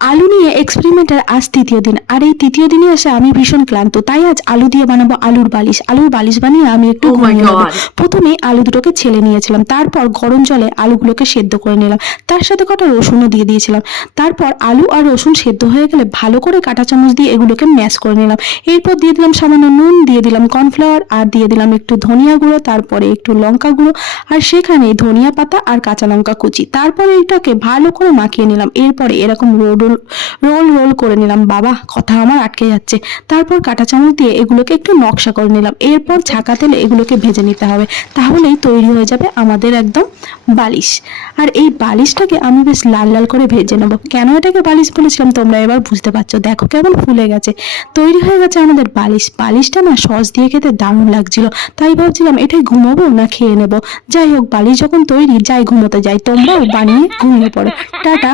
আলু নিয়ে এক্সপেরিমেন্টের আজ তৃতীয় দিন, আর এই তৃতীয় দিনে এসে আমি ভীষণ ক্লান্ত, তাই আজ আলু দিয়ে বানাবো আলুর বালিশ বানিয়ে আমি একটু Oh my ঘুমিয়ে নেবো। God. প্রথমে আলু দুটোকে ছেলে নিয়েছিলাম, তারপর গরম জলে আলুগুলোকে সেদ্ধ করে নিলাম, তার সাথে কটা রসুনও দিয়ে দিয়েছিলাম। তারপর আলু আর রসুন সেদ্ধ হয়ে গেলে ভালো করে কাঁটা চামচ দিয়ে এগুলোকে ম্যাশ করে নিলাম। এরপর দিয়ে দিলাম সামান্য নুন, দিয়ে দিলাম কর্নফ্লাওয়ার, আর দিয়ে দিলাম একটু ধনিয়া গুঁড়ো, তারপরে একটু লঙ্কা গুঁড়ো, আর সেখানে ধনিয়া পাতা আর কাঁচা লঙ্কা কুচি। তারপরে এটাকে ভালো করে মাখিয়ে নিলাম। এরপরে এরকম রোল রোল করে নিলাম। বাবা, কথা আমার আটকে যাচ্ছে। তারপর কাঁটা চামচ দিয়ে এগুলোকে একটু নকশা করে নিলাম। এরপর ছাঁকা তেলে এগুলোকে ভেজে নিতে হবে, তাহলেই তৈরি হয়ে যাবে আমাদের একদম বালিশ। আর এই বালিশটাকে আমি বেশ লাল লাল করে ভেজে নেবো। কেন এটাকে বালিশ বলেছিলাম তোমরা এবার বুঝতে পারছো, দেখো কেমন ফুলে গেছে। তৈরি হয়ে গেছে আমাদের বালিশটা না সস দিয়ে খেতে দারুণ লাগছিল, তাই ভাবছিলাম এটাই ঘুমাবো না খেয়ে নেবো। যাই হোক, বালিশ যখন তৈরি, যাই ঘুমোতে যাই, তোমরাও বানিয়ে ঘুমিয়ে পড়ো। টাটা।